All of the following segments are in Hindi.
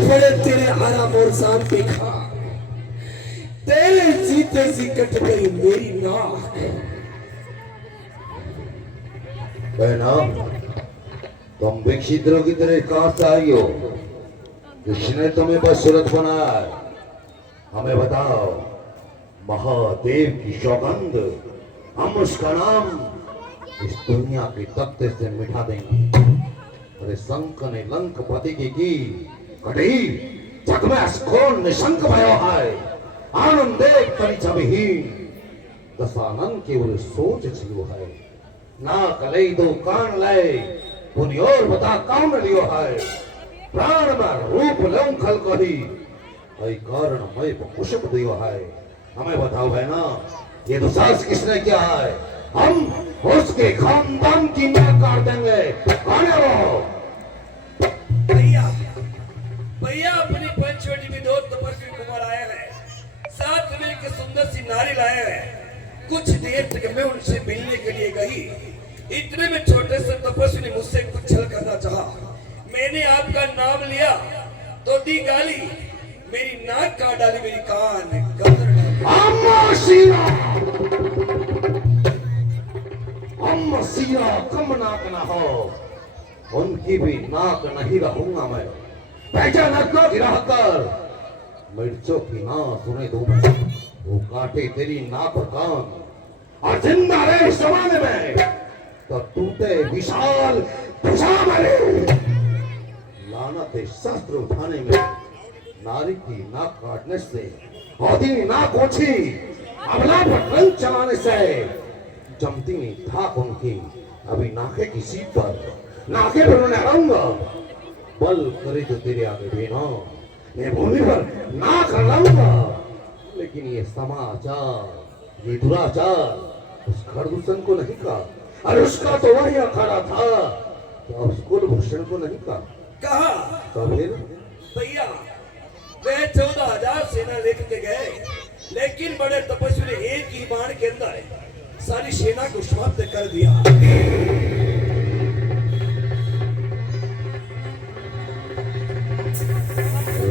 पड़े तेरे आराम और शाम पे खा, तेरे जीते जी कट गई मेरी नाक। बहना, तुम भिक्षित्रों की तरह कहां से आई हो? किसने तुम्हें बदसूरत बनाया है? हमें बताओ। महादेव की सौगंध, हम उसका नाम इस दुनिया के तख्ते से मिटा देंगे। अरे शंख ने लंकपति की कटी जग में अस्कोन निशंक भयो है। आनंद एक परिचविहीन दशानन केवल सोच छियो है। ना कले दो कान ले पुनियोर बता कौन लियो है। प्राण में रूप लंग खल कही ऐ कारण मैं कुशप दियो है। हमें बताओ है ना, ये दुसाहस किसने किया है? हम उसके खानदान की मैं काट देंगे। कौन है वो? भैया भैया अपनी पंचवटी में दो तपस्वी कुमार आए हैं, साथ में एक सुंदर सी नारी लाए हैं। कुछ देर तक मैं उनसे मिलने के लिए गई, इतने में छोटे से तपस्वी ने मुझसे कुछ छल करना चाहा। मैंने आपका नाम लिया तो दी गाली, मेरी नाक काट डाली, मेरी कान गंदर कम नाक ना हो, उनकी भी नाक नहीं रहूंगा मैं। पहचान को गिरा कर मिर्चों की ना सुने दो मैं। वो काटे तेरी नाक और कान और जिंदा रहे इस जमाने में तो टूटे विशाल भुजा मरे। लानत है शस्त्र उठाने में, नारी की नाक काटने से, औधी नाक ओछी अबला पर रंग चलाने से। जमती था उनकी अभी नाके की सीट पर, नाके पर उन्हें रंग बल करे तो तेरे आगे बेना मैं भूमि पर नाक रंगा। लेकिन ये समाचार, ये दुराचार उस खरदूषण को नहीं कहा। अरे उसका तो वही अखाड़ा था, तो उस कुलभूषण को नहीं कहा। तो फिर भैया वे 14,000 सेना लेके गए, लेकिन बड़े तपस्वी ने एक ही बाण के अंदर सारी सेना को समाप्त कर दिया।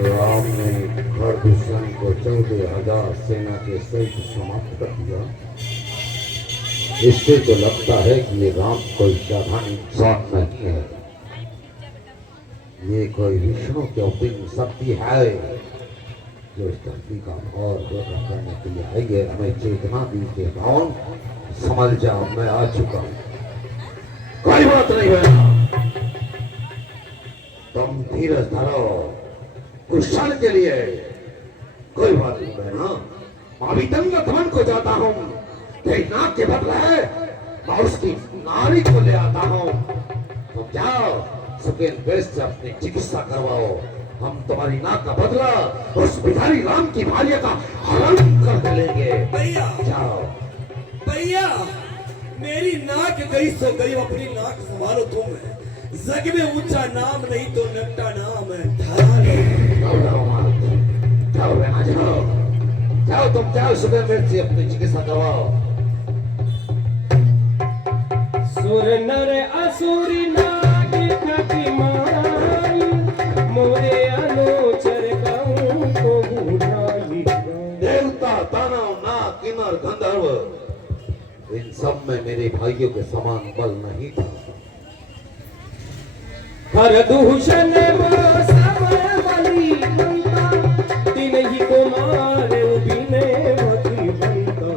राम ने खरदूषण को 14,000 सेना के सहित समाप्त कर दिया। इससे तो लगता है कि ये राम कोई साधारण इंसान नहीं है, ये कोई विष्णु की अवतीर्ण शक्ति है जो इस धरती का भार पूरा करने के लिए आई है। हमें चेतना दी के भावन समझ जाओ, मैं आ चुका हूं। कोई बात नहीं है, तुम धीरज धरो कुछ क्षण के लिए। कोई बात नहीं बहना, अभी दंगत को जाता हूं, तेरी नाक के बदले मैं उसकी नारी को ले आता हूं। तुम जाओ सुकेन बेस से अपनी चिकित्सा करवाओ। हम तुम्हारी नाक का बदला उस भिखारी राम की भार्य का हरण कर लेंगे। भैया जाओ। भैया मेरी नाक गई सो गई, अपनी नाक संभालो तुम। जग में ऊंचा नाम नहीं तो नकटा नाम है। जाओ बहना जाओ, जाओ तुम जाओ सुकेन बेस से अपनी चिकित्सा करवाओ। सुर नर असुरी नाग खटी माई, मोरे अनुचर कहूं को बुझाई। देवता दानव नाग किन्नर गंधर्व, इन सब में मेरे भाइयों के समान बल नहीं था। हर दूषण वो सब बलि बनता, दिन ही को मारे बिने भक्ति बनता।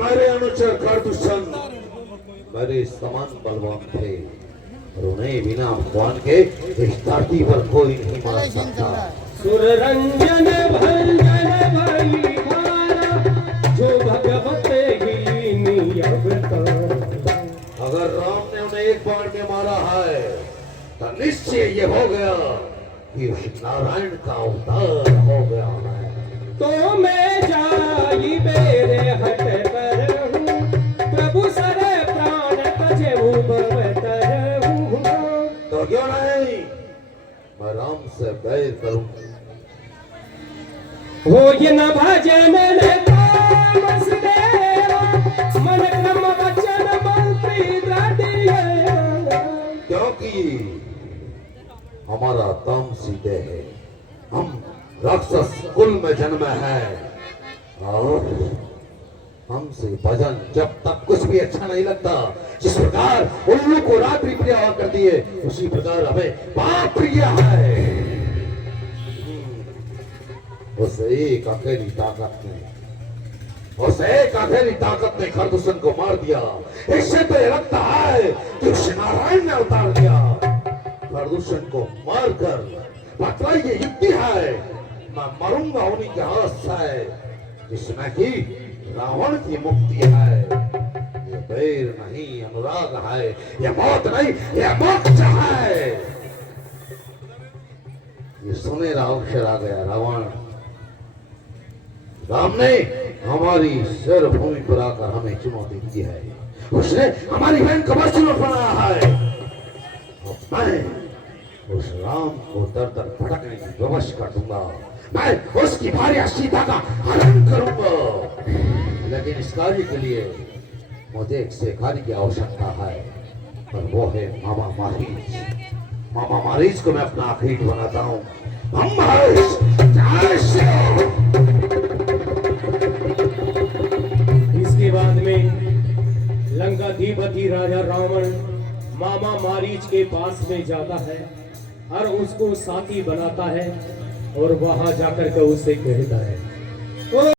मेरे अनुचर खरदूषण मेरे समान बलवान थे और उन्हें बिना भगवान के इस धरती पर कोई नहीं मार सकता। सुर रंजन भंजन भई भारा, जो भगवत ही नियम तारा। अगर राम ने उन्हें एक बार में मारा है तो निश्चय ये हो गया कि उस नारायण का अवतार हो गया है। तो मैं जाई बेरे हट कर हूँ, प्रभु सरे प्राण तजे भवतर हूँ। तो क्यों नहीं, मैं राम से बैर करूं। हो ये न भजन ने तामस देवा, मन क्रम वचन मंत्री दृढ़। क्योंकि हमारा तामसी देह है हम राक्षस कुल में जन्मे हैं और हमसे भजन जब तक कुछ भी अच्छा नहीं लगता। जिस प्रकार उल्लू को रात्रि प्रिय हुआ करती है, उसी प्रकार हमें पाप प्रिय है। उस एक अकेली ताकत ने खरदूषण को मार दिया। इससे तो ये लगता है कि उस नारायण ने उतार दिया। खरदूषण को मारकर बतला ये युक्ति है, मैं मरूंगा उन्हीं के हाथ से जिसमें कि रावण की मुक्ति है। ये बैर नहीं अनुराग है, ये मौत नहीं ये मोक्ष है। ये सुनहरा अवसर आ गया। राम ने हमारी शर भूमि पर आकर हमें चुनौती दी है। उसने हमारी बहन को बरसुलट बनाया है। अब मैं उस राम को दर दर भटकने की विवश कर दूंगा। मैं उसकी भार्या सीता का हरण करूंगा। लेकिन इस कार्य के लिए मुझे एक सहकारी की आवश्यकता है, और वो है मामा मारीच। मामा मारीच को मैं अपना आखिरी बनाता हूँ। इसके बाद में लंकाधिपति राजा रावण मामा मारीच के पास में जाता है और उसको साथी बनाता है और वहां जाकर के उससे कहता है,